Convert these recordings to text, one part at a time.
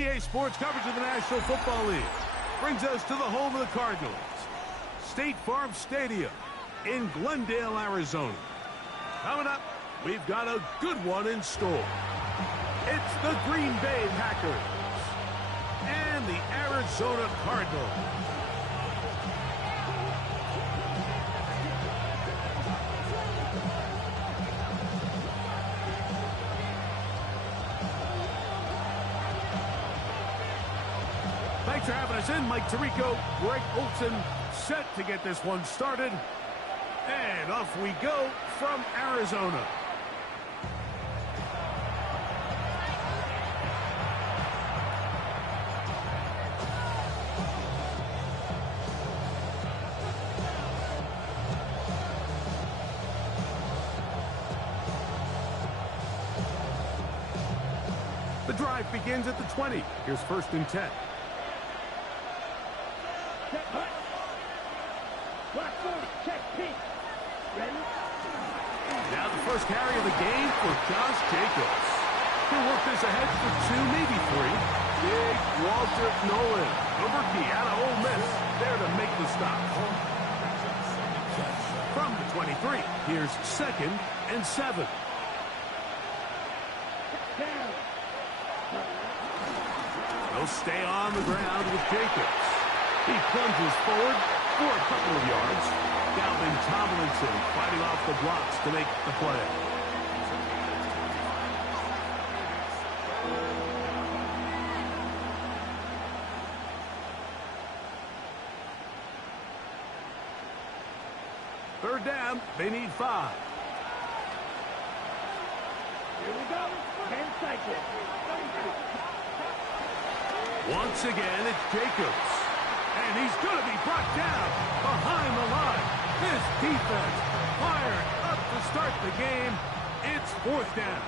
EA Sports coverage of the National Football League brings us to the home of the Cardinals, State Farm Stadium in Glendale, Arizona. Coming up, we've got a good one in store. It's the Green Bay Packers and the Arizona Cardinals. Thanks for having us in. Mike Tirico, Greg Olson, set to get this one started. And off we go from Arizona. The drive begins at the 20. Here's 1st and 10. Now the first carry of the game for Josh Jacobs. He'll work this ahead for 2, maybe 3. Big Walter Nolan, the rookie out of Ole Miss, there to make the stop. From the 23, here's 2nd and 7. He'll stay on the ground with Jacobs. He plunges forward for a couple of yards. Dalvin Tomlinson fighting off the blocks to make the play. Third down, they need 5. Here we go. 10 seconds. Once again, it's Jacobs. And he's going to be brought down behind the line. This defense fired up to start the game. It's 4th down.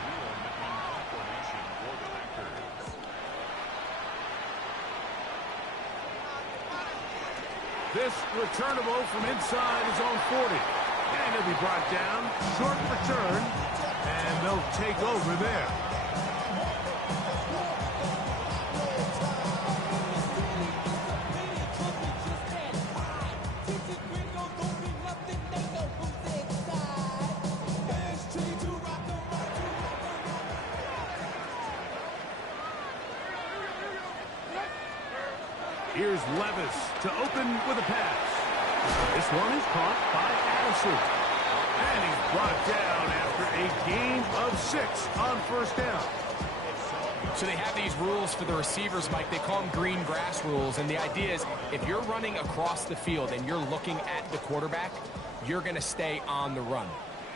This returnable from inside his own 40. And he'll be brought down. Short return. And they'll take over there. Here's Levis to open with a pass. This one is caught by Addison. And he's brought down after a gain of 6 on 1st down. So they have these rules for the receivers, Mike. They call them green grass rules. And the idea is if you're running across the field and you're looking at the quarterback, you're going to stay on the run.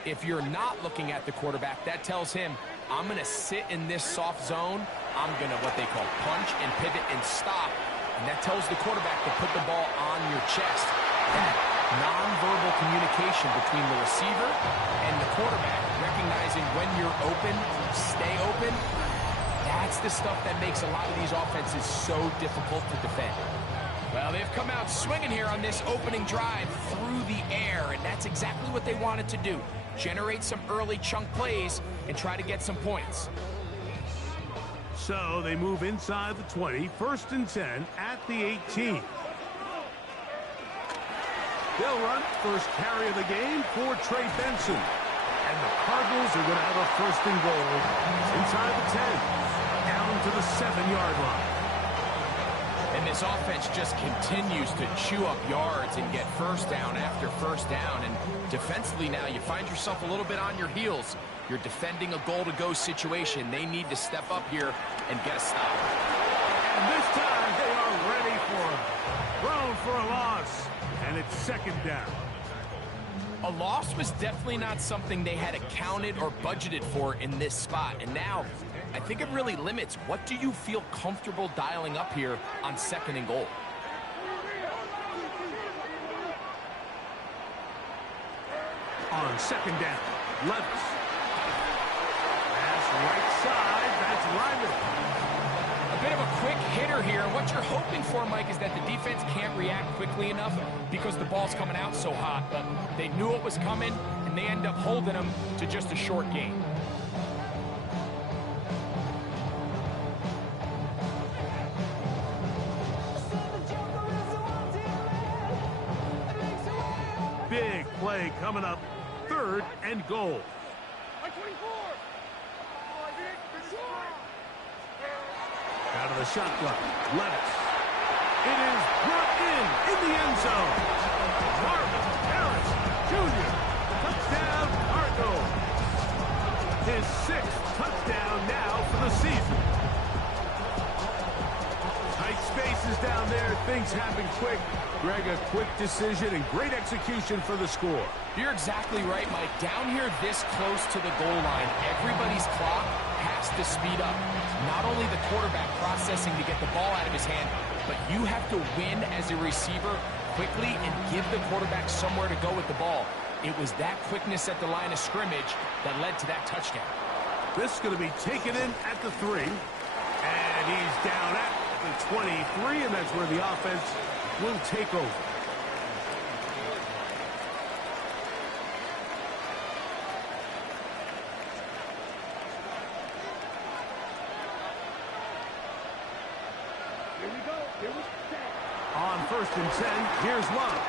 If you're not looking at the quarterback, that tells him, I'm going to sit in this soft zone. I'm going to what they call punch and pivot and stop. And that tells the quarterback to put the ball on your chest. That nonverbal communication between the receiver and the quarterback, recognizing when you're open, stay open, that's the stuff that makes a lot of these offenses so difficult to defend. Well, they've come out swinging here on this opening drive through the air, and that's exactly what they wanted to do. Generate some early chunk plays and try to get some points. So they move inside the 20, 1st and 10 at the 18. They'll run first carry of the game for Trey Benson. And the Cardinals are going to have a 1st and goal inside the 10, down to the 7-yard line. And this offense just continues to chew up yards and get 1st down after 1st down. And defensively now, you find yourself a little bit on your heels. You're defending a goal-to-go situation. They need to step up here and get a stop. And this time they are ready for him. Thrown for a loss, and it's 2nd down. A loss was definitely not something they had accounted or budgeted for in this spot. And now, I think it really limits what do you feel comfortable dialing up here on 2nd and goal. On 2nd down, Levis. Right side, that's Ryman. A bit of a quick hitter here. What you're hoping for, Mike, is that the defense can't react quickly enough because the ball's coming out so hot. But they knew it was coming, and they end up holding them to just a short gain. play coming up. 3rd and goal. Out of the shotgun. Levis. It is brought in the end zone. Marvin Harris Jr. Touchdown, Cardinals. His 6th touchdown now for the season. Tight spaces down there. Things happen quick. Greg, a quick decision and great execution for the score. You're exactly right, Mike. Down here this close to the goal line, everybody's clock has to speed up. Not only the quarterback processing to get the ball out of his hand, but you have to win as a receiver quickly and give the quarterback somewhere to go with the ball. It was that quickness at the line of scrimmage that led to that touchdown. This is going to be taken in at the 3. And he's down at the 23, and that's where the offense will take over. Here we go. Here we go. On 1st and 10, here's Love.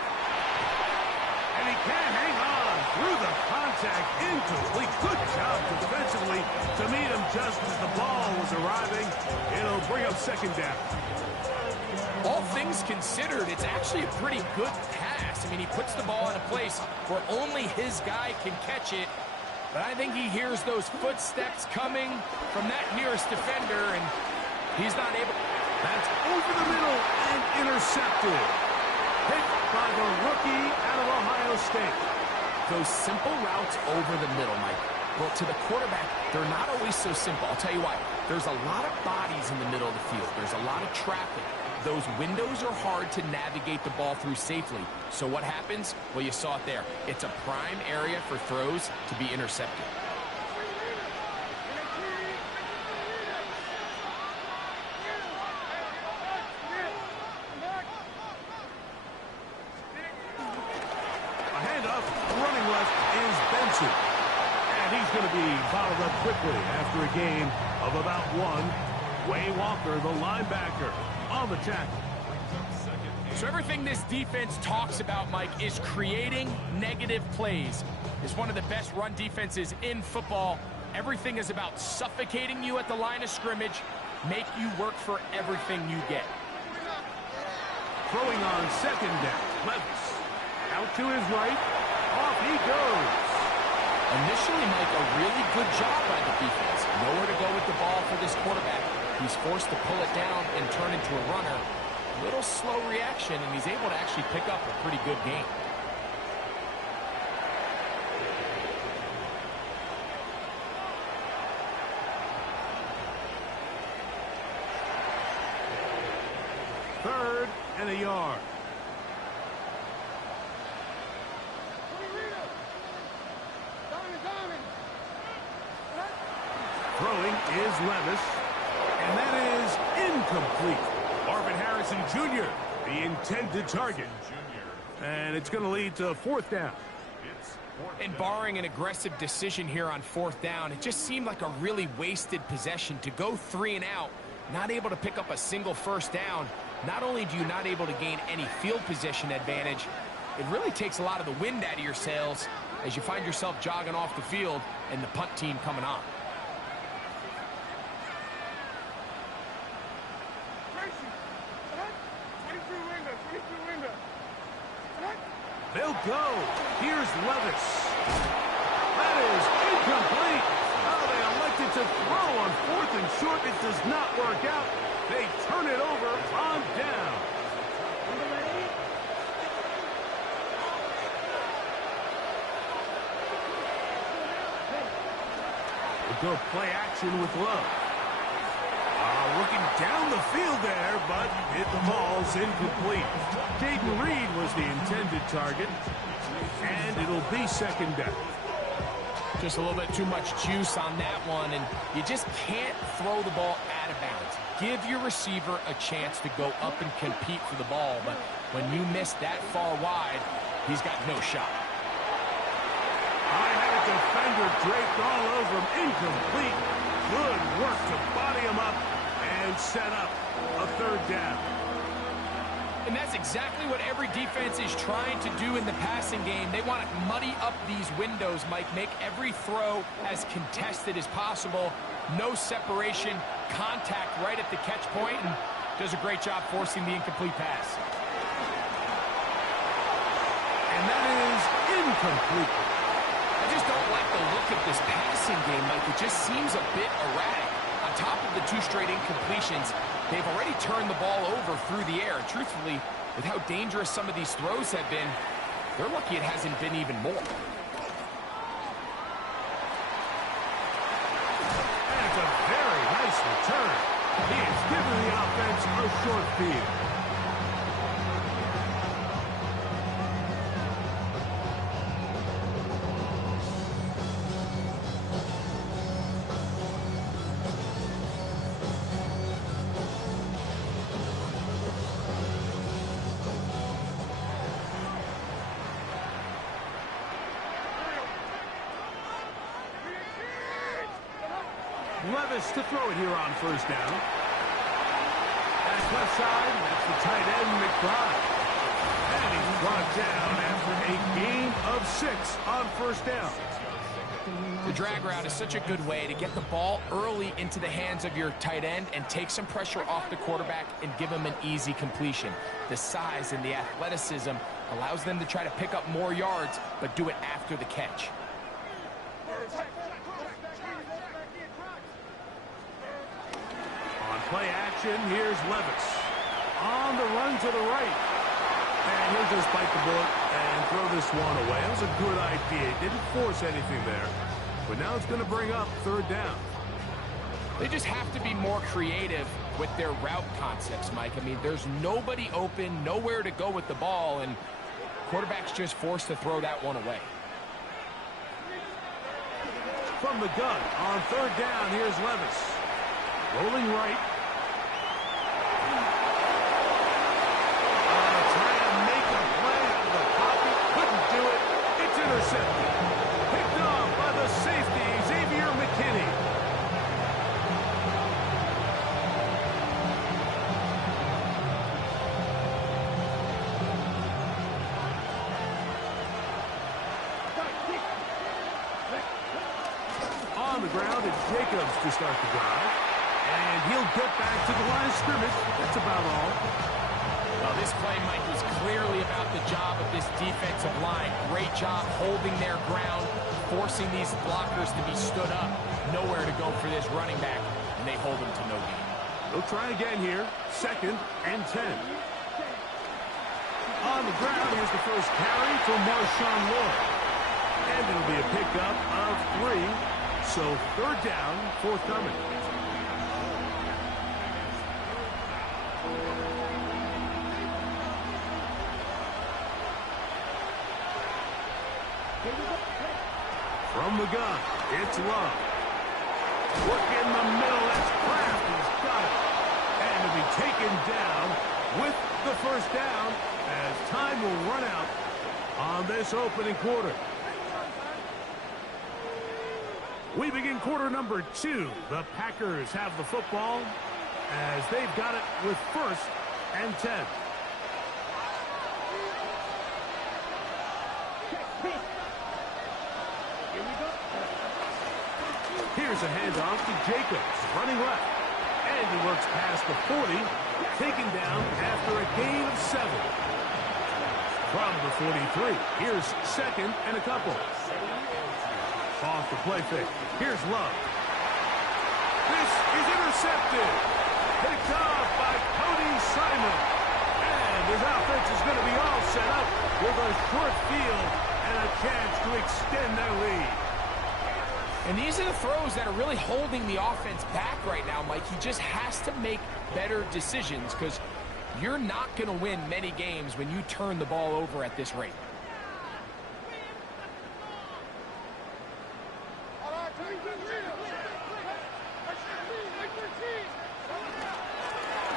And he can't hang on through the contact. Incomplete. Good job defensively to meet him just as the ball was arriving. It'll bring up 2nd down. All things considered, it's actually a pretty good pass. I mean, he puts the ball in a place where only his guy can catch it. But I think he hears those footsteps coming from that nearest defender, and he's not able. That's over the middle and intercepted. Hit by the rookie out of Ohio State. Those simple routes over the middle, Mike. Well, to the quarterback, they're not always so simple. I'll tell you why. There's a lot of bodies in the middle of the field. There's a lot of traffic. Those windows are hard to navigate the ball through safely. So what happens? Well, you saw it there. it's a prime area for throws to be intercepted. A handoff running left is Benson. And he's going to be bottled up quickly after a gain of about one. Way Walker, the linebacker, on the tackle. So everything this defense talks about, Mike, is creating negative plays. It's one of the best run defenses in football. Everything is about suffocating you at the line of scrimmage, make you work for everything you get. Throwing on second down, Levis. Out to his right, off he goes. Initially, Mike, a really good job by the defense. Nowhere to go with the ball for this quarterback. He's forced to pull it down and turn into a runner. A little slow reaction, and he's able to actually pick up a pretty good game. Third and a yard. Throwing is Levis, and that is incomplete. Marvin Harrison Jr., the intended target. And it's going to lead to fourth down. And barring an aggressive decision here on fourth down, it just seemed like a really wasted possession to go 3 and out, not able to pick up a single first down. Not only do you not able to gain any field position advantage, it really takes a lot of the wind out of your sails as you find yourself jogging off the field and the punt team coming on. They'll go. Here's Levis. That is incomplete. Oh, they elected to throw on 4th and short. It does not work out. They turn it over on down. We'll go play action with Love. Looking down the field there, but the ball's incomplete. Jaden Reed was the intended target, and it'll be second down. Just a little bit too much juice on that one, and you just can't throw the ball out of bounds. Give your receiver a chance to go up and compete for the ball, but when you miss that far wide, he's got no shot. I had a defender draped all over him. Incomplete. Good work to body him up and set up a third down. And that's exactly what every defense is trying to do in the passing game. They want to muddy up these windows, Mike, make every throw as contested as possible. No separation, contact right at the catch point, and does a great job forcing the incomplete pass. And that is incomplete. I just don't like the look of this passing game, Mike. It just seems a bit erratic. On top of the 2 straight incompletions, they've already turned the ball over through the air. Truthfully, with how dangerous some of these throws have been, they're lucky it hasn't been even more. And it's a very nice return. He has given the offense a short field. Levis to throw it here on first down. That's left side. That's the tight end, McBride. And he's brought down after a gain of 6 on first down. The drag route is such a good way to get the ball early into the hands of your tight end and take some pressure off the quarterback and give him an easy completion. The size and the athleticism allows them to try to pick up more yards, but do it after the catch. Play action, here's Levis. On the run to the right. And he'll just bite the bullet and throw this one away. That was a good idea. Didn't force anything there. But now it's going to bring up third down. They just have to be more creative with their route concepts, Mike. I mean, there's nobody open, nowhere to go with the ball, and quarterback's just forced to throw that one away. From the gun, on third down, here's Levis. Rolling right. Trying to make a play out of the pocket. Couldn't do it. It's intercepted. Picked off by the safety, Xavier McKinney. On the ground, it's Jacobs to start the drive. And he'll get back to the line of scrimmage. That's about all. Well, this play, Mike, was clearly about the job of this defensive line. Great job holding their ground, forcing these blockers to be stood up. Nowhere to go for this running back, and they hold him to no gain. They'll try again here. 2nd and 10. On the ground, here's the first carry for Marshawn Lloyd. And it'll be a pickup of 3. So third down, forthcoming. From the gun, it's Love. Work in the middle, that's Kraft. He's got it. And to be taken down with the first down as time will run out on this opening quarter. We begin quarter number 2. The Packers have the football as they've got it with 1st and 10. Here's a handoff to Jacobs, running left. And he works past the 40, taken down after a gain of 7. From the 43, here's 2nd and a couple. Off the play fake. Here's Love. This is intercepted. Picked off by Cody Simon. And his offense is going to be all set up with a short field and a chance to extend their lead. And these are the throws that are really holding the offense back right now, Mike. He just has to make better decisions because you're not going to win many games when you turn the ball over at this rate.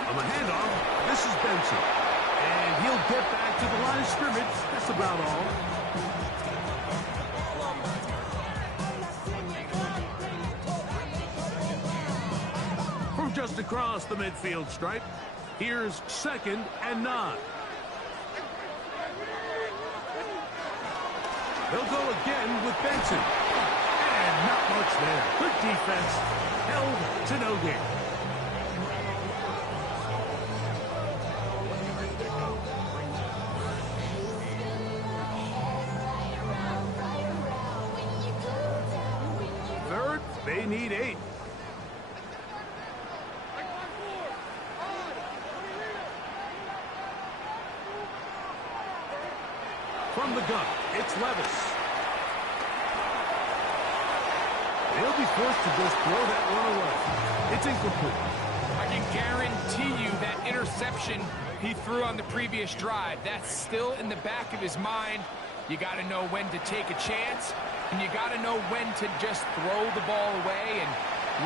On the handoff, this is Benson. And he'll get back to the line of scrimmage. That's about all. From just across the midfield stripe, here's 2nd and 9. They'll go again with Benson. And not much there. Good defense. Held to no gain. Third, they need 8. From the gun, it's Levis. He'll be forced to just throw that one away. It's incomplete. I can guarantee you that interception he threw on the previous drive, that's still in the back of his mind. You got to know when to take a chance, and you got to know when to just throw the ball away and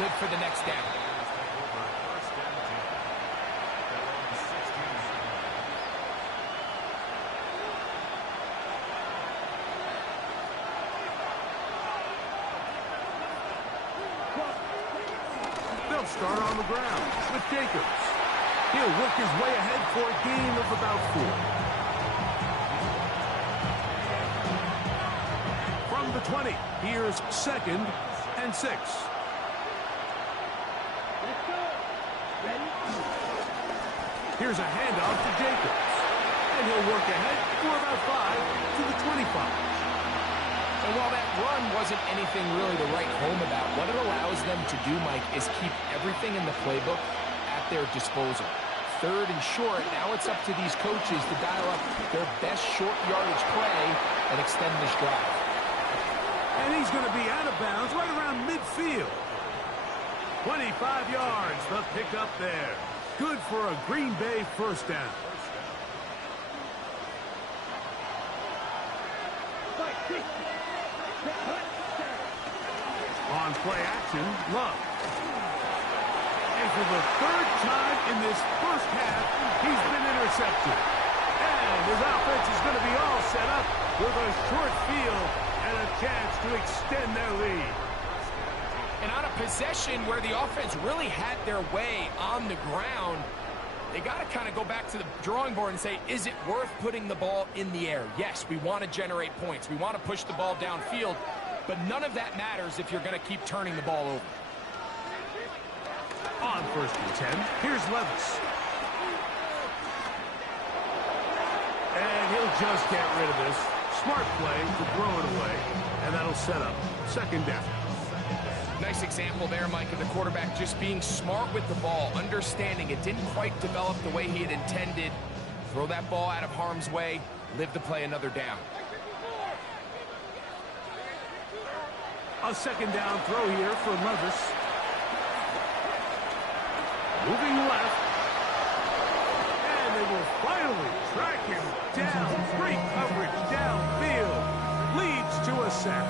live for the next down. They'll start on the ground with Jacobs. He'll work his way ahead for a gain of about 4. From the 20, here's 2nd and 6. Here's a handoff to Jacobs. And he'll work ahead for about 5 to the 25. And while that run wasn't anything really to write home about, what it allows them to do, Mike, is keep everything in the playbook at their disposal. 3rd and short, now it's up to these coaches to dial up their best short yardage play and extend this drive. And he's going to be out of bounds right around midfield. 25 yards, the pickup there. Good for a Green Bay first down. On play action, Love. And for the 3rd time in this first half, he's been intercepted. And his offense is going to be all set up with a short field and a chance to extend their lead. And on a possession where the offense really had their way on the ground, they got to kind of go back to the drawing board and say, is it worth putting the ball in the air? Yes, we want to generate points. We want to push the ball downfield. But none of that matters if you're going to keep turning the ball over. On 1st and 10, here's Levis. And he'll just get rid of this. Smart play to throw it away. And that'll set up 2nd down. Nice example there, Mike, of the quarterback just being smart with the ball, understanding it didn't quite develop the way he had intended. Throw that ball out of harm's way, live to play another down. A 2nd down throw here for Levis. Moving left. And they will finally track him down. Great coverage downfield. Leads to a sack.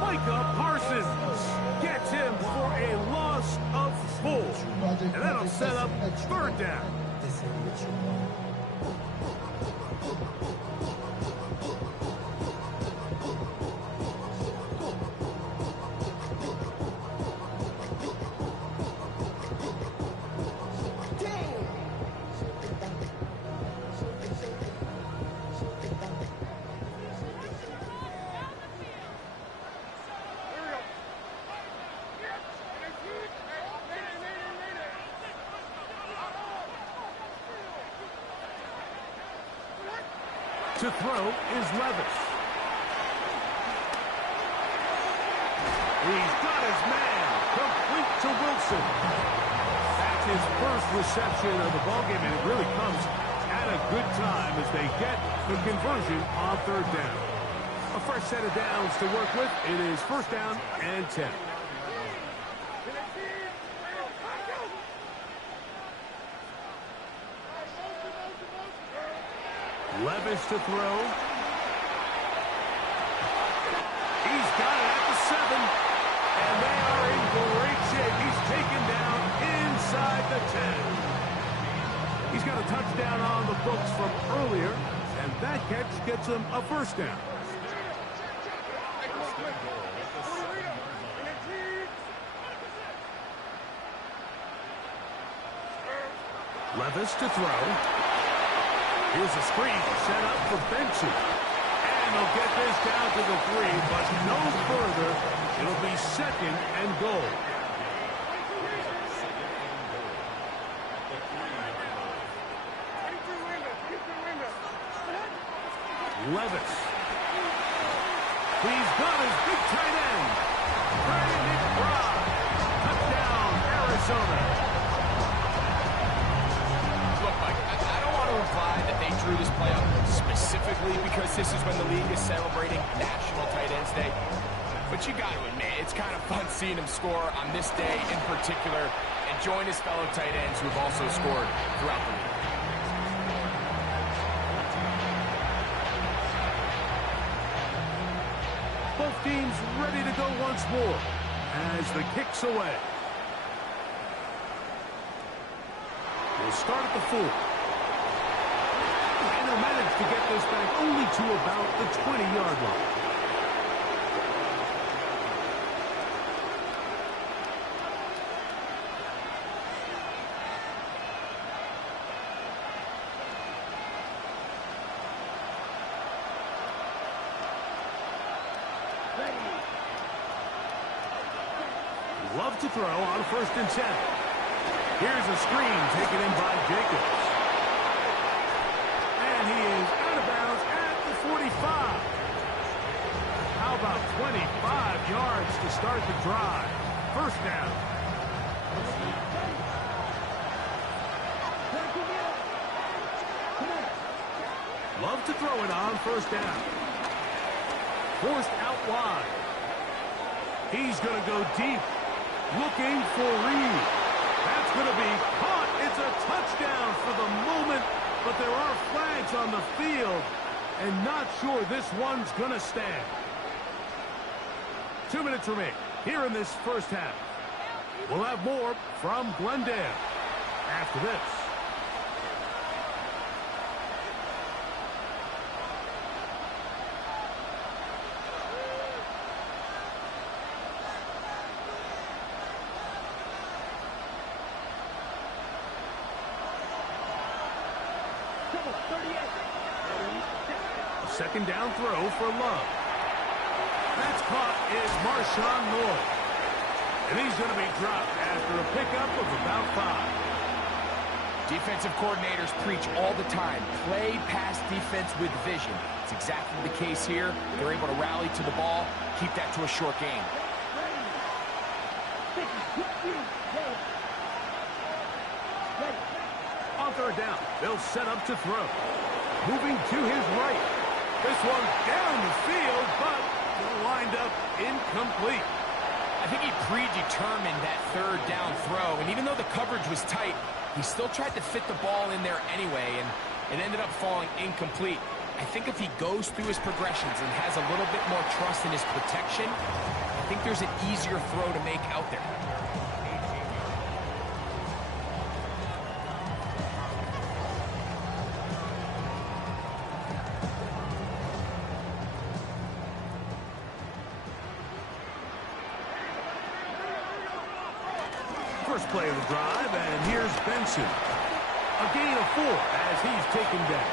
Micah Parsons gets him for a loss of 4. And that'll set up 3rd down. To throw is Levis. He's got his man, complete to Wilson. That's his first reception of the ballgame, and it really comes at a good time as they get the conversion on 3rd down. A fresh set of downs to work with. It is 1st down and 10. Levis to throw. He's got it at the 7. And they are in great shape. He's taken down inside the 10. He's got a touchdown on the books from earlier. And that catch gets him a 1st down. Levis to throw. Here's a screen set up for Benson. And they'll get this down to the 3, but no further. It'll be 2nd and goal. Levis. He's got his big tight end. Brandon Fry. Touchdown, Arizona. Look, Mike, I don't want to imply that they drew this play up specifically because this is when the league is celebrating National Tight Ends Day. But you got to admit, it's kind of fun seeing him score on this day in particular and join his fellow tight ends who have also scored throughout the league. Both teams ready to go once more as the kick's away. We'll start at the 4. And they'll manage to get this back only to about the 20-yard line. Love to throw on 1st and 10. Here's a screen taken in by Jacobs. And he is out of bounds at the 45. How about 25 yards to start the drive? 1st down. Love to throw it on 1st down. Forced out wide. He's going to go deep. Looking for Reed. That's going to be caught. It's a touchdown for the moment, but there are flags on the field, and not sure this one's going to stand. 2 minutes remain here in this 1st half. We'll have more from Glendale after this. Second down throw for Love. That's caught is Marshawn Lloyd. And he's going to be dropped after a pickup of about 5. Defensive coordinators preach all the time. Play pass defense with vision. It's exactly the case here. They're able to rally to the ball, keep that to a short game. On 3rd down, they'll set up to throw. Moving to his right. This one down the field, but lined up incomplete. I think he predetermined that 3rd down throw, and even though the coverage was tight, he still tried to fit the ball in there anyway, and it ended up falling incomplete. I think if he goes through his progressions and has a little bit more trust in his protection, I think there's an easier throw to make out there. First play of the drive, and here's Benson. A gain of 4 as he's taken down.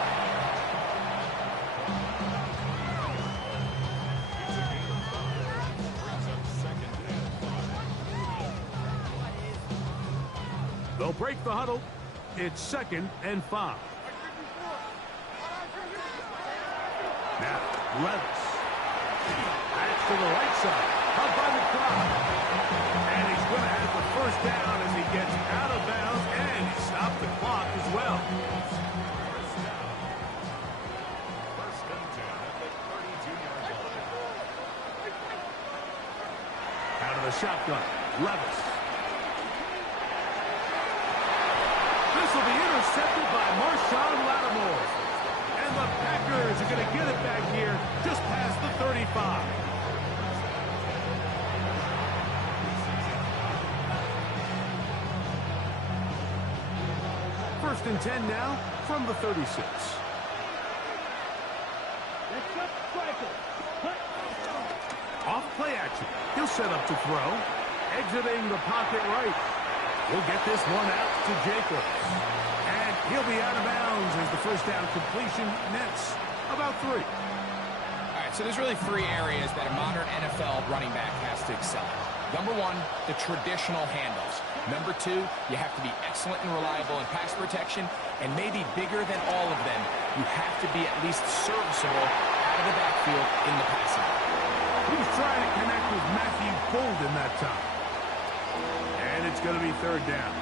They'll break the huddle. It's 2nd and 5. Now, Levis. That's to the right side. Up by the crowd. And he's going to have the 1st down as he gets out of bounds, and he stopped the clock as well. Out of the shotgun, Levis. This will be intercepted by Marshawn Lattimore. And the Packers are going to get it back here just past the 35. 1st and 10 now from the 36. Off play action. He'll set up to throw. Exiting the pocket right. He'll get this one out to Jacobs. And he'll be out of bounds as the 1st down completion nets about 3. All So there's really three areas that a modern NFL running back has to excel at. Number one, the traditional handoffs. Number two, you have to be excellent and reliable in pass protection, and maybe bigger than all of them, you have to be at least serviceable out of the backfield in the passing game. He's trying to connect with Matthew Golden that time. And it's going to be third down.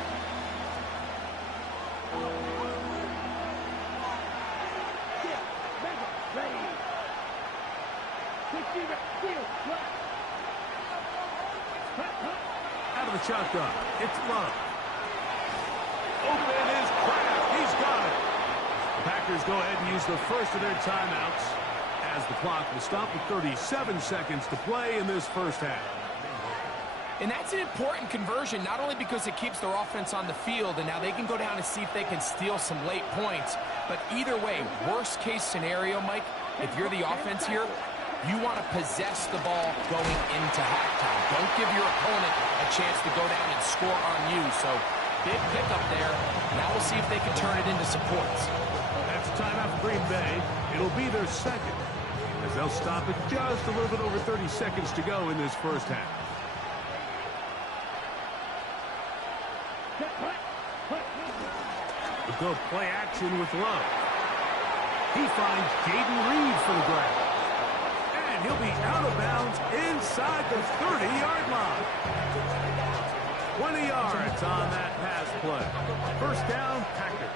Out of the shotgun, it's Love. Open is Kraft. He's got it. The Packers go ahead and use the first of their timeouts as the clock will stop with 37 seconds to play in this first half. And that's an important conversion, not only because it keeps their offense on the field, and now they can go down and see if they can steal some late points. But either way, worst case scenario, Mike, if you're the offense here, you want to possess the ball going into halftime. Don't give your opponent a chance to go down and score on you. So big pickup there. Now we'll see if they can turn it into some points. That's timeout for Green Bay. It'll be their second, as they'll stop it just a little bit over 30 seconds to go in this first half. We'll go play action with Love. He finds Jaden Reed for the grab. And he'll be out of bounds inside the 30-yard line. 20 yards on that pass play. First down, Packers.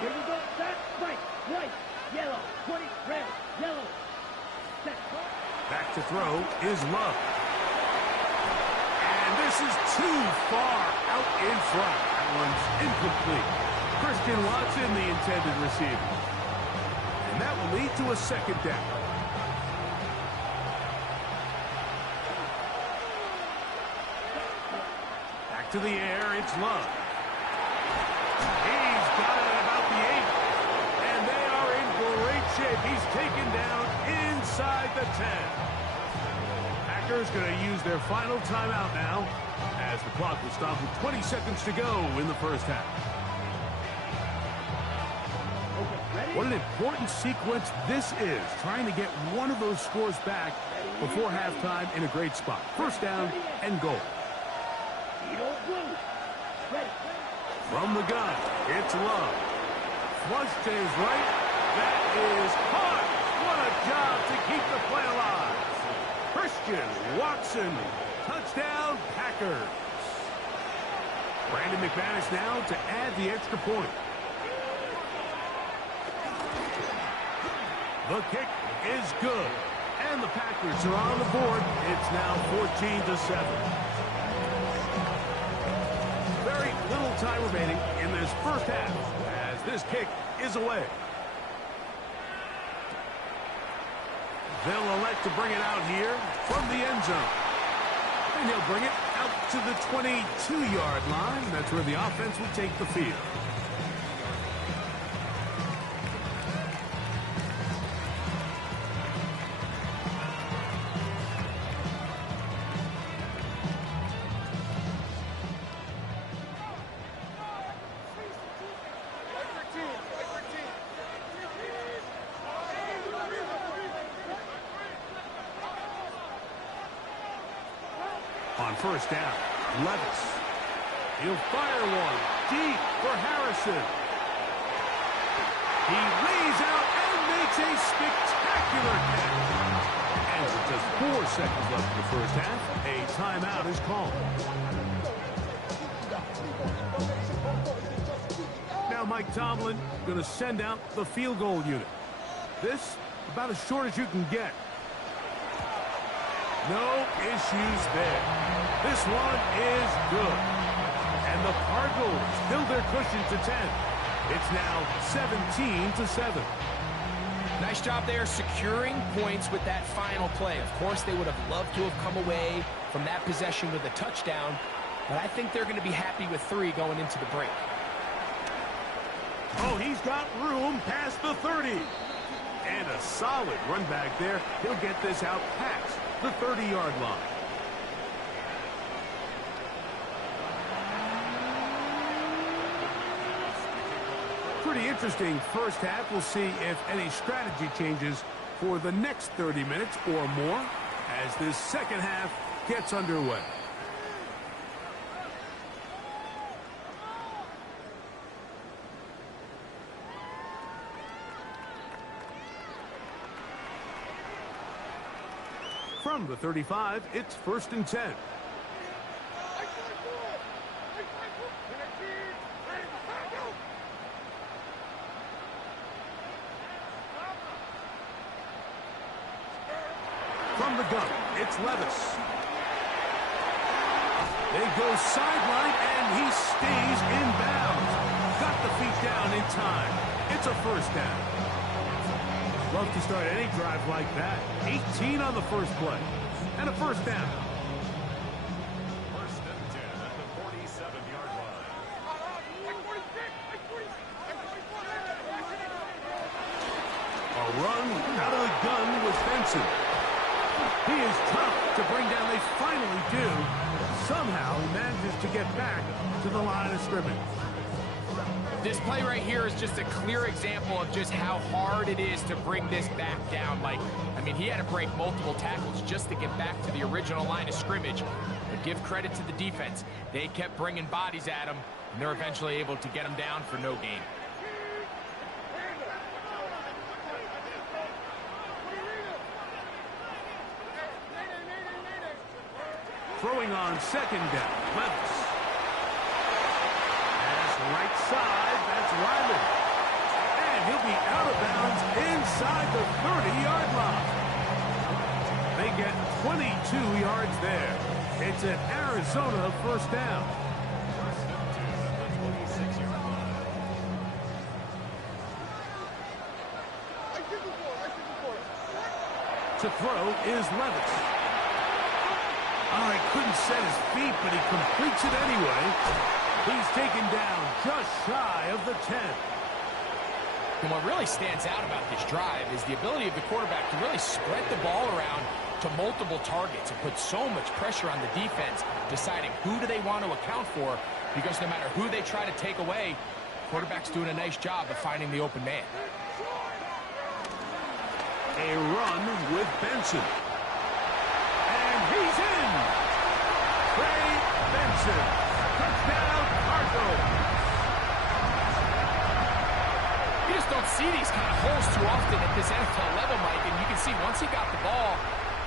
Here we go. Set, right, white, yellow, 20, red, yellow. Set. Back to throw is Love. And this is too far out in front. That one's incomplete. Christian Watson, the intended receiver. And that will lead to a second down. Back to the air, it's Love. He's got it at about the 8. And they are in great shape. He's taken down inside the 10. Packers going to use their final timeout now as the clock will stop with 20 seconds to go in the first half. What an important sequence this is, trying to get one of those scores back before halftime in a great spot. First down and goal. From the gun, it's Love. Flush to his right. That is caught. What a job to keep the play alive. Christian Watson. Touchdown, Packers. Brandon McManus now to add the extra point. The kick is good. And the Packers are on the board. It's now 14-7. Very little time remaining in this first half as this kick is away. They'll elect to bring it out here from the end zone. And he'll bring it out to the 22-yard line. That's where the offense will take the field. On first down, Levis. He'll fire one deep for Harrison. He lays out and makes a spectacular catch. And with just 4 seconds left in the first half, a timeout is called. Now Mike Tomlin going to send out the field goal unit. This about as short as you can get. No issues there. This one is good. And the Cardinals build their cushion to 10. It's now 17-7. Nice job there securing points with that final play. Of course, they would have loved to have come away from that possession with a touchdown, but I think they're going to be happy with 3 going into the break. Oh, he's got room past the 30. And a solid run back there. He'll get this out past the 30-yard line. pretty interesting first half. We'll see if any strategy changes for the next 30 minutes or more as this second half gets underway. From the 35, it's 1st and 10. From the gun, it's Levis. They go sideline, and he stays in bounds. Got the feet down in time. It's a first down. Love to start any drive like that. 18 on the first play. And a first down. 1st and 10 at the 47-yard line. A run out of the gun with Benson. He is tough to bring down. They finally do. Somehow he manages to get back to the line of scrimmage. This play right here is just a clear example of just how hard it is to bring this back down, Mike. I mean, he had to break multiple tackles just to get back to the original line of scrimmage. But give credit to the defense. They kept bringing bodies at him, and they're eventually able to get him down for no gain. Throwing on second down, Levis. Right side, that's Ryman. And he'll be out of bounds inside the 30-yard line. They get 22 yards there. It's an Arizona first down. 1st and 10 at the 26-yard line. To throw is Levis. Oh, he couldn't set his feet, but he completes it anyway. He's taken down just shy of the 10. And what really stands out about this drive is the ability of the quarterback to really spread the ball around to multiple targets and put so much pressure on the defense, deciding who do they want to account for, because no matter who they try to take away, quarterback's doing a nice job of finding the open man. A run with Benson. And he's in. Trey Benson. Touchdown, Cardinals. You just don't see these kind of holes too often at this NFL level, Mike, and you can see once he got the ball,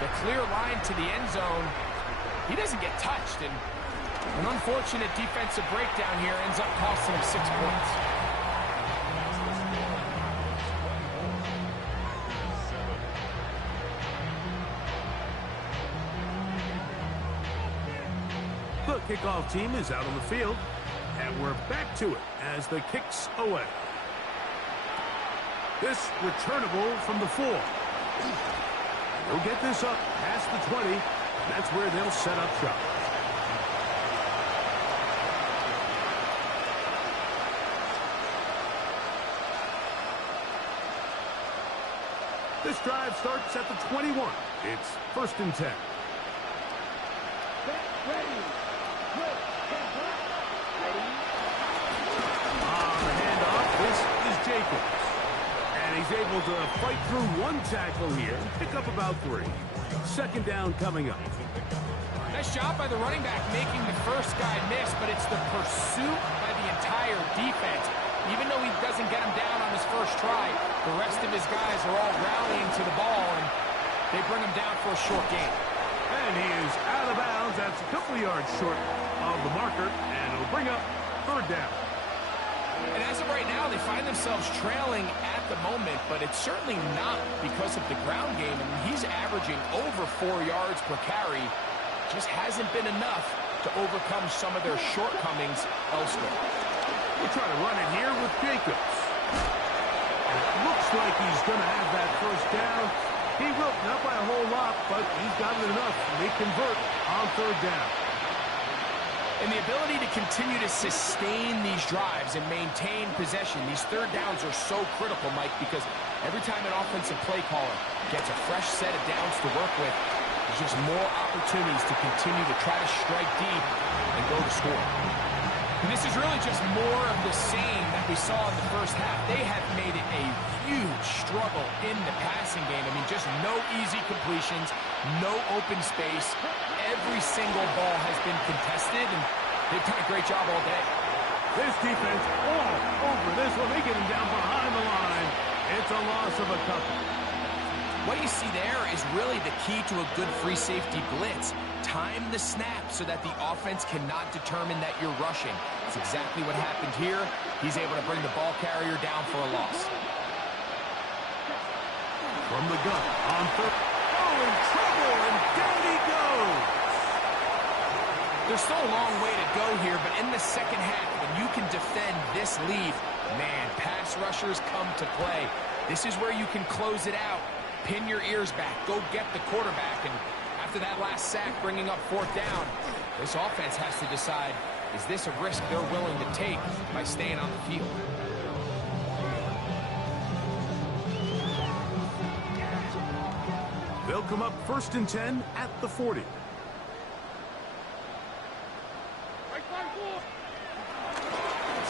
the clear line to the end zone, he doesn't get touched, and an unfortunate defensive breakdown here ends up costing him 6 points. The kickoff team is out on the field, and we're back to it as the kick's away. This returnable from the 4. They'll get this up past the 20. That's where they'll set up shop. This drive starts at the 21. It's 1st and 10. Ready. Good. On the handoff, this is Jacobs. And he's able to fight through one tackle here, pick up about 3. Second down coming up. Nice job by the running back making the first guy miss, but it's the pursuit by the entire defense. Even though he doesn't get him down on his first try, the rest of his guys are all rallying to the ball, and they bring him down for a short gain. And he is out of bounds. That's a couple yards short of the marker, and it'll bring up 3rd down. And as of right now, they find themselves trailing at the moment, but it's certainly not because of the ground game. I mean, he's averaging over 4 yards per carry. Just hasn't been enough to overcome some of their shortcomings elsewhere. We'll try to run it here with Jacobs. And it looks like he's going to have that first down. He will, not by a whole lot, but he's got it enough. They convert on 3rd down. And the ability to continue to sustain these drives and maintain possession, these 3rd downs are so critical, Mike, because every time an offensive play caller gets a fresh set of downs to work with, there's just more opportunities to continue to try to strike deep and go to score. And this is really just more of the same that we saw in the first half. They have made it a huge struggle in the passing game. I mean, just no easy completions, no open space. Every single ball has been contested, and they've done a great job all day. This defense all over this one. They get him down behind the line. It's a loss of a couple. What you see there is really the key to a good free safety blitz. Time the snap so that the offense cannot determine that you're rushing. That's exactly what happened here. He's able to bring the ball carrier down for a loss. From the gun on third. Oh, in trouble, and down he goes. There's still a long way to go here, but in the second half, when you can defend this lead, man, pass rushers come to play. This is where you can close it out. Pin your ears back. Go get the quarterback. And after that last sack, bringing up fourth down, this offense has to decide, is this a risk they're willing to take by staying on the field? They'll come up 1st and 10 at the 40.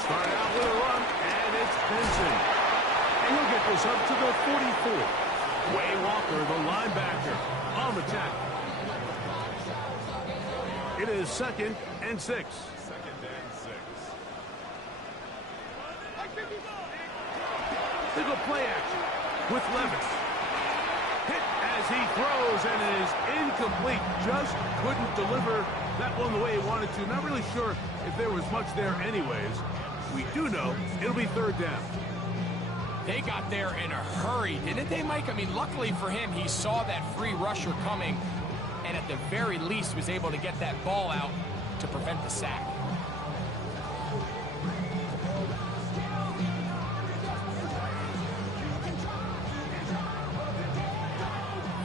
Start out with a run, and it's Benson. And he'll get this up to the 44. Way Walker, the linebacker, on the tackle. It is 2nd and 6. 2nd and 6. They go play action with Levis. Hit as he throws, and it is incomplete. Just couldn't deliver that one the way he wanted to. Not really sure if there was much there anyways. We do know it'll be 3rd down. They got there in a hurry, didn't they, Mike? I mean, luckily for him, he saw that free rusher coming, and at the very least was able to get that ball out to prevent the sack.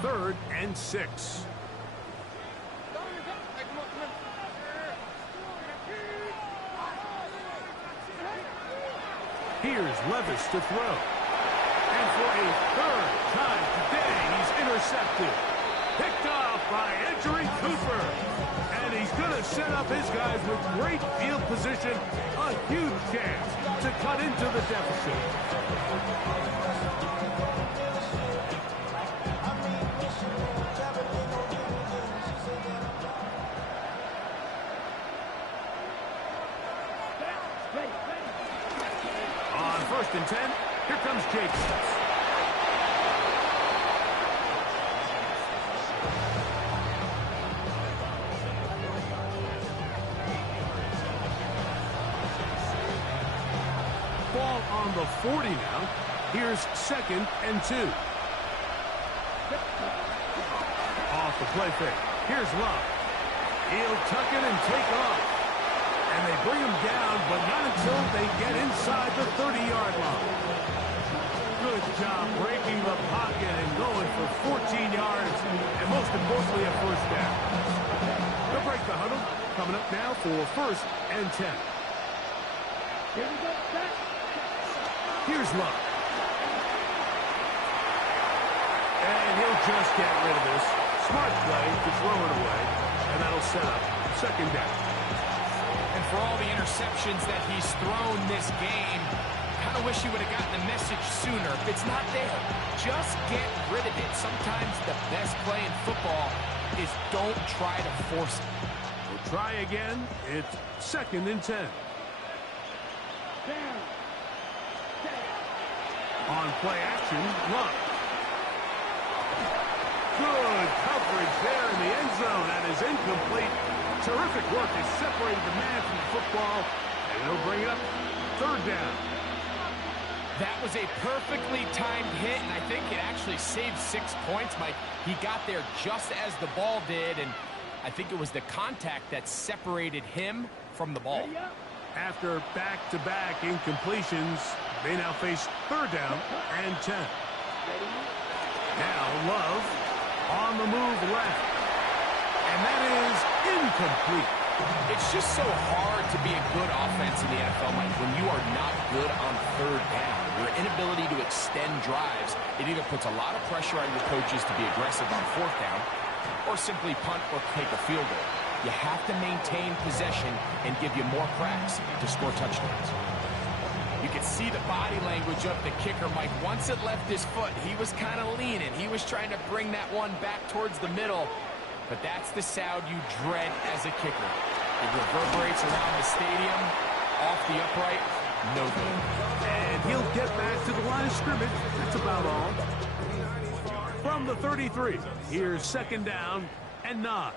Third and 6. Here's Levis to throw. And for a 3rd time today, he's intercepted. Picked off by Edgerrin Cooper. And he's going to set up his guys with great field position. A huge chance to cut into the deficit. On 1st and 10, here comes Jacobs. Ball on the 40 now. Here's 2nd and 2. Off the play fake. Here's Love. He'll tuck it and take off. And they bring him down, but not until they get inside the 30-yard line. Good job breaking the pocket and going for 14 yards, and most importantly, a 1st down. They'll break the huddle. Coming up now for 1st and 10. Here we go, set. Here's Love. And he'll just get rid of this. Smart play to throw it away, and that'll set up 2nd down. And for all the interceptions that he's thrown this game, kind of wish he would have gotten the message sooner. If it's not there, just get rid of it. Sometimes the best play in football is don't try to force it. We'll try again. It's 2nd and 10. Down. On play action, Love. Good coverage there in the end zone. That is incomplete. Terrific work. They separated the man from the football, and they'll bring it up 3rd down. That was a perfectly timed hit, and I think it actually saved 6 points, Mike. He got there just as the ball did, and I think it was the contact that separated him from the ball. After back-to-back incompletions, they now face 3rd down and 10. Now Love on the move left. And that is incomplete. It's just so hard to be a good offense in the NFL, Mike, when you are not good on 3rd down. Your inability to extend drives, it either puts a lot of pressure on your coaches to be aggressive on 4th down, or simply punt or take a field goal. You have to maintain possession and give you more cracks to score touchdowns. You can see the body language of the kicker, Mike. Once it left his foot, he was kind of leaning. He was trying to bring that one back towards the middle. But that's the sound you dread as a kicker. It reverberates around the stadium, off the upright, no good. And he'll get back to the line of scrimmage. That's about all. From the 33, here's second down and 9.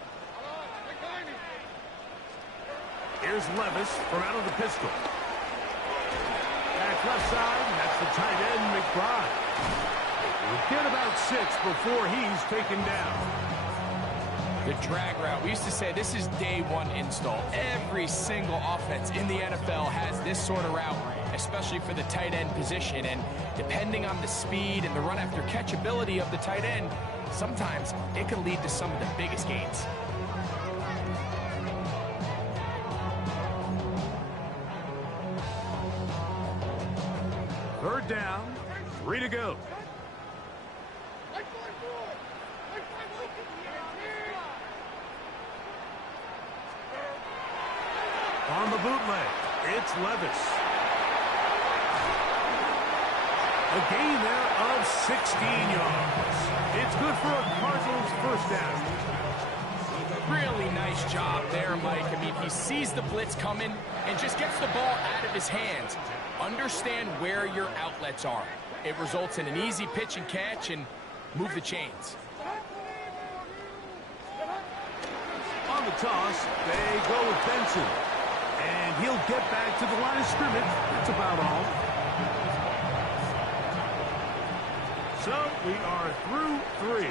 Here's Levis from out of the pistol. Back left side, that's the tight end, McBride. He'll get about 6 before he's taken down. The drag route, we used to say this is day one install. Every single offense in the NFL has this sort of route, especially for the tight end position. And depending on the speed and the run after catch ability of the tight end, sometimes it can lead to some of the biggest gains. Third down, 3 to go. On the bootleg, it's Levis. A gain there of 16 yards. It's good for a Cardinals first down. Really nice job there, Mike. I mean, he sees the blitz coming and just gets the ball out of his hands. Understand where your outlets are. It results in an easy pitch and catch and move the chains. On the toss, they go with Benson. And he'll get back to the line of scrimmage. That's about all. So we are through 3.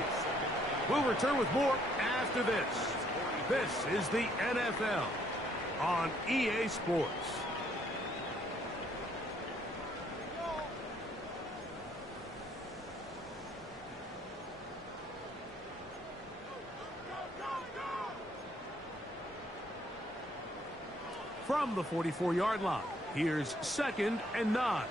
We'll return with more after this. This is the NFL on EA Sports. From the 44-yard line, here's second and 9.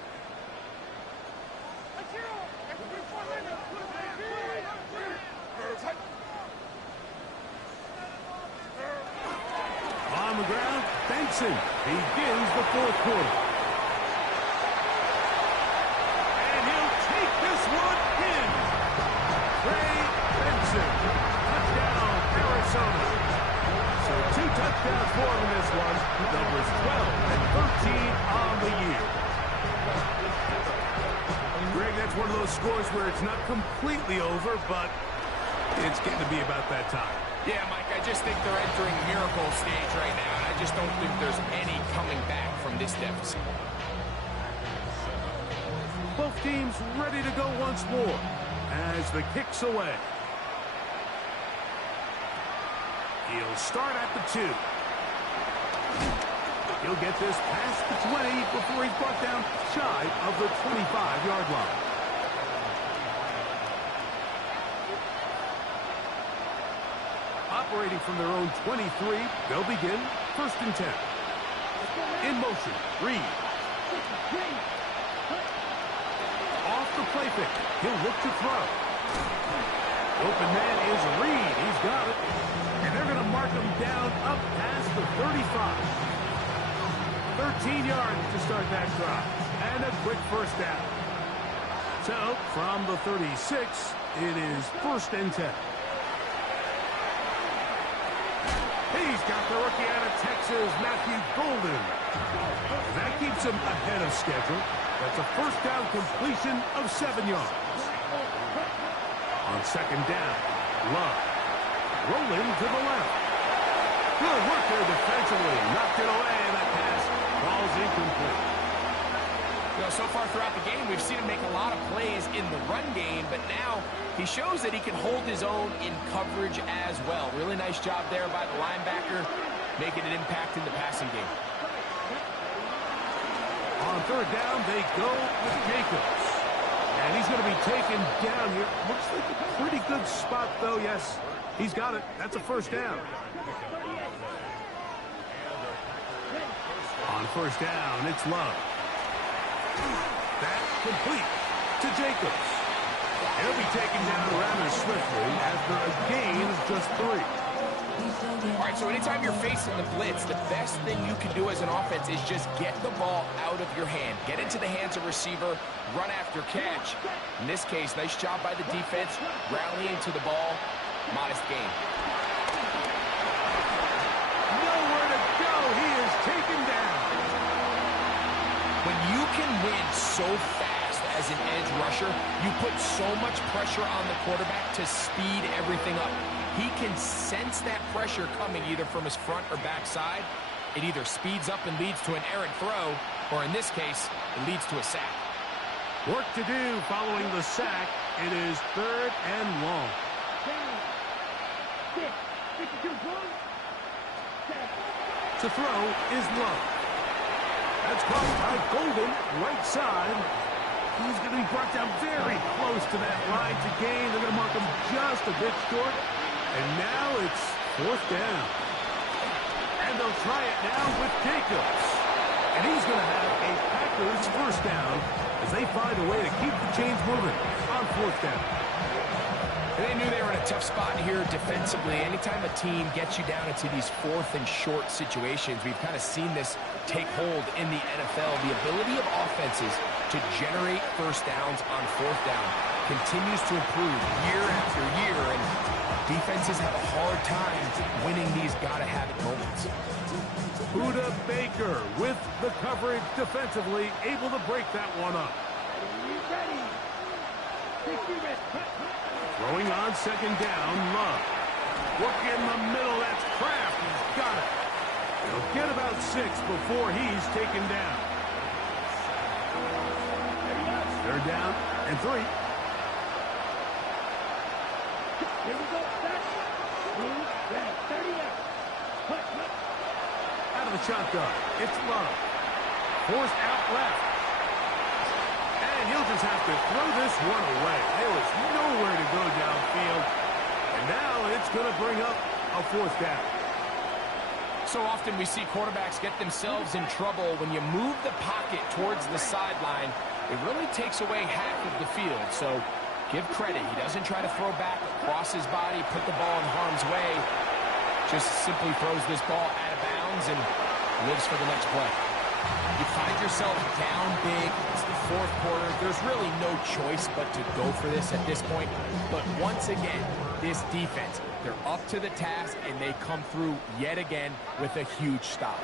On the ground, Benson begins the fourth quarter. And he'll take this one in. Trey Benson, touchdown, Arizona. So 2 touchdowns for him in this one. Numbers 12 and 13 on the year. Greg, that's one of those scores where it's not completely over, but it's getting to be about that time. Yeah, Mike, I just think they're entering miracle stage right now, and I just don't think there's any coming back from this deficit. Both teams ready to go once more as the kick's away. He'll start at the 2. He'll get this past the 20 before he's brought down shy of the 25-yard line. Operating from their own 23, they'll begin first and 10. In motion, Reed. Off the play fake, he'll look to throw. Open man is Reed, he's got it. And they're going to mark him down up past the 35. 13 yards to start that drive. And a quick first down. So, from the 36, it is first and 10. He's got the rookie out of Texas, Matthew Golden. And that keeps him ahead of schedule. That's a first down completion of 7 yards. On second down, Love. Rolling to the left. Good work there defensively. Knocked it away, and that pass falls incomplete. You know, so far throughout the game, we've seen him make a lot of plays in the run game, but now he shows that he can hold his own in coverage as well. Really nice job there by the linebacker, making an impact in the passing game. On third down, they go with Jacobs. And he's going to be taken down here. Looks like a pretty good spot, though. Yes, he's got it. That's a first down. On first down, it's Love. That's complete to Jacobs. He'll be taken down rather swiftly after a gain of just 3. All right, so anytime you're facing the blitz, the best thing you can do as an offense is just get the ball out of your hand. Get into the hands of receiver, run after catch. In this case, nice job by the defense, rallying to the ball. Modest gain. Nowhere to go. He is taken down. When you can win so fast as an edge rusher, you put so much pressure on the quarterback to speed everything up. He can sense that pressure coming either from his front or back side. It either speeds up and leads to an errant throw, or in this case, it leads to a sack. Work to do following the sack. It is 3rd and long. To throw is Love. That's caught by Golden, right side. He's going to be brought down very close to that line to gain. They're going to mark him just a bit short. And now it's 4th down. And they'll try it now with Jacobs. And he's going to have a Packers 1st down as they find a way to keep the chains moving on 4th down. They knew they were in a tough spot here defensively. Anytime a team gets you down into these 4th and short situations, we've kind of seen this take hold in the NFL. The ability of offenses to generate 1st downs on 4th down continues to improve year after year, and defenses have a hard time winning these gotta-have-it moments. Buda Baker with the coverage defensively, able to break that one up. Throwing on 2nd down, Love. Work in the middle, that's Kraft. He's got it. He'll get about 6 before he's taken down. 3rd down and 3. Here we go. Blue, red, 30 out. Out of the shotgun, it's Love. Forced out left. And he'll just have to throw this one away. There was nowhere to go downfield. And now it's going to bring up a 4th down. So often we see quarterbacks get themselves in trouble when you move the pocket towards the sideline. It really takes away half of the field. So give credit. He doesn't try to throw back across his body, put the ball in harm's way. Just simply throws this ball out of bounds and lives for the next play. You find yourself down big. It's the 4th quarter. There's really no choice but to go for this at this point. But once again, this defense, they're up to the task, and they come through yet again with a huge stop.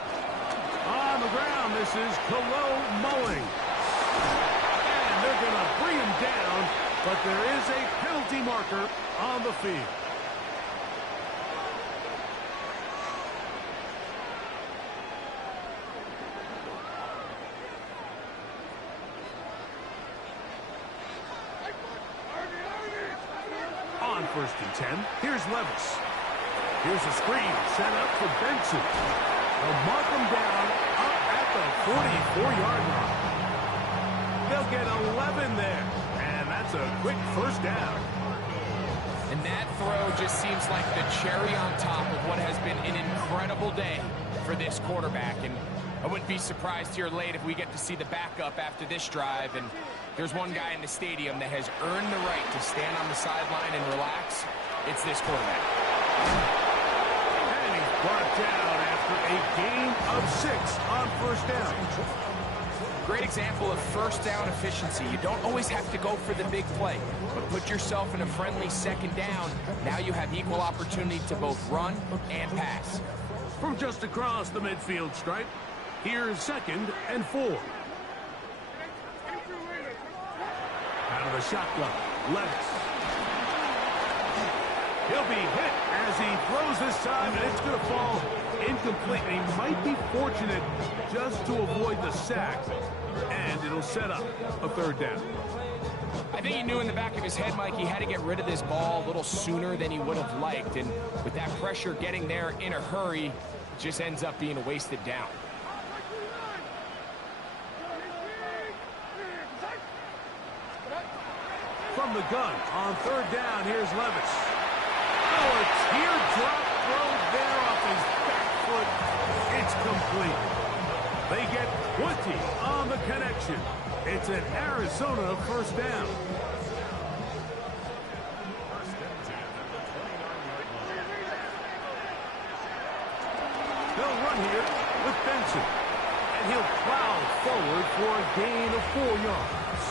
On the ground, this is Kalo Mulling. And they're going to bring him down, but there is a penalty marker on the field. On 1st and 10, here's Levis. Here's a screen set up for Benson. They'll mark him down up at the 44-yard line. They'll get 11 there, and that's a quick 1st down. And that throw just seems like the cherry on top of what has been an incredible day for this quarterback. And I wouldn't be surprised here late if we get to see the backup after this drive. And there's one guy in the stadium that has earned the right to stand on the sideline and relax. It's this quarterback. And he's brought down after a gain of 6 on 1st down. Great example of 1st down efficiency. You don't always have to go for the big play, but put yourself in a friendly 2nd down. Now you have equal opportunity to both run and pass. From just across the midfield stripe, here's 2nd and 4. Out of the shotgun, Levis. He'll be hit as he throws this time, and it's going to fall incomplete. And he might be fortunate just to avoid the sack, and it'll set up a 3rd down. I think he knew in the back of his head, Mike, he had to get rid of this ball a little sooner than he would have liked. And with that pressure getting there in a hurry, it just ends up being a wasted down. From the gun on 3rd down, here's Levis. Oh, a teardrop throw there off his back foot. It's complete. They get 20 on the connection. It's an Arizona 1st down. Olsen. And he'll plow forward for a gain of 4 yards.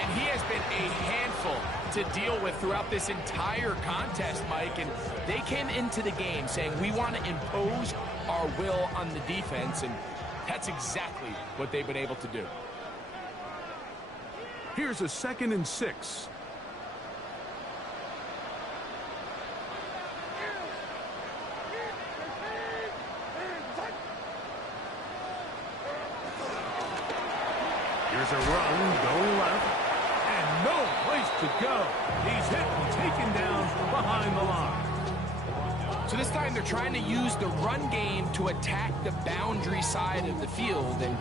And he has been a handful to deal with throughout this entire contest, Mike. And they came into the game saying, we want to impose our will on the defense. And that's exactly what they've been able to do. Here's a 2nd and 6. Here's a run going left. And no place to go. He's hit and taken down behind the line. So this time they're trying to use the run game to attack the boundary side of the field. And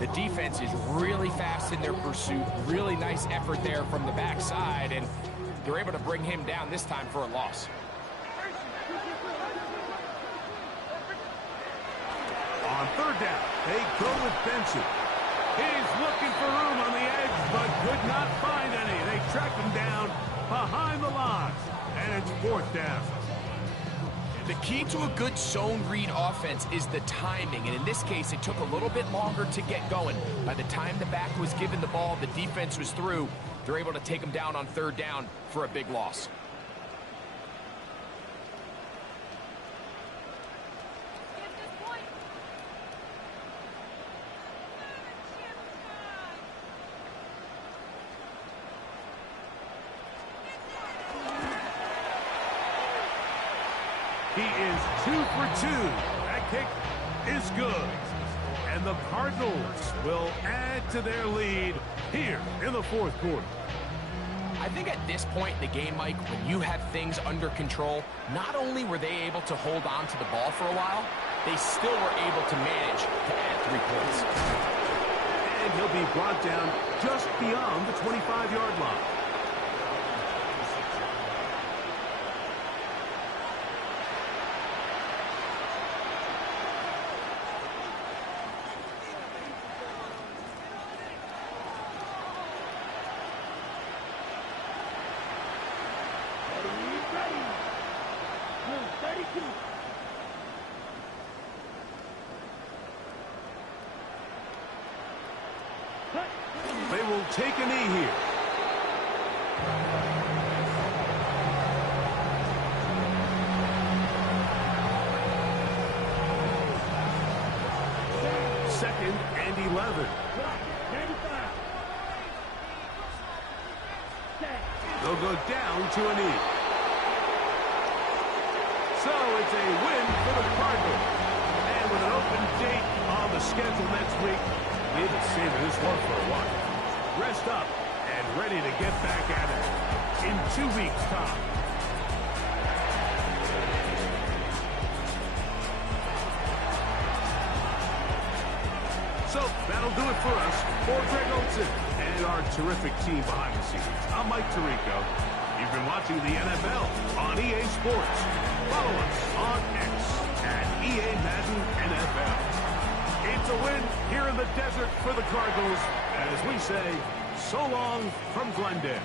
the defense is really fast in their pursuit. Really nice effort there from the backside. And they're able to bring him down this time for a loss. On 3rd down, they go with Benson. He's looking for room on the edge, but could not find any. They track him down behind the line, and it's 4th down. The key to a good zone read offense is the timing, and in this case, it took a little bit longer to get going. By the time the back was given the ball, the defense was through. They're able to take him down on 3rd down for a big loss. He is 2 for 2. That kick is good. And the Cardinals will add to their lead here in the 4th quarter. I think at this point in the game, Mike, when you have things under control, not only were they able to hold on to the ball for a while, they still were able to manage to add 3 points. And he'll be brought down just beyond the 25-yard line. They will take a knee here. Second and 11. They'll go down to a knee. So it's a win for the Cardinals. And with an open date on the schedule next week, we've been saving this one for a while. Rest up and ready to get back at it in 2 weeks' time. So that'll do it for us. For Greg Olsen and our terrific team behind the scenes, I'm Mike Tirico. You've been watching the NFL on EA Sports. Follow us on X at EA Madden NFL. It's a win here in the desert for the Cardinals, as we say, so long from Glendale.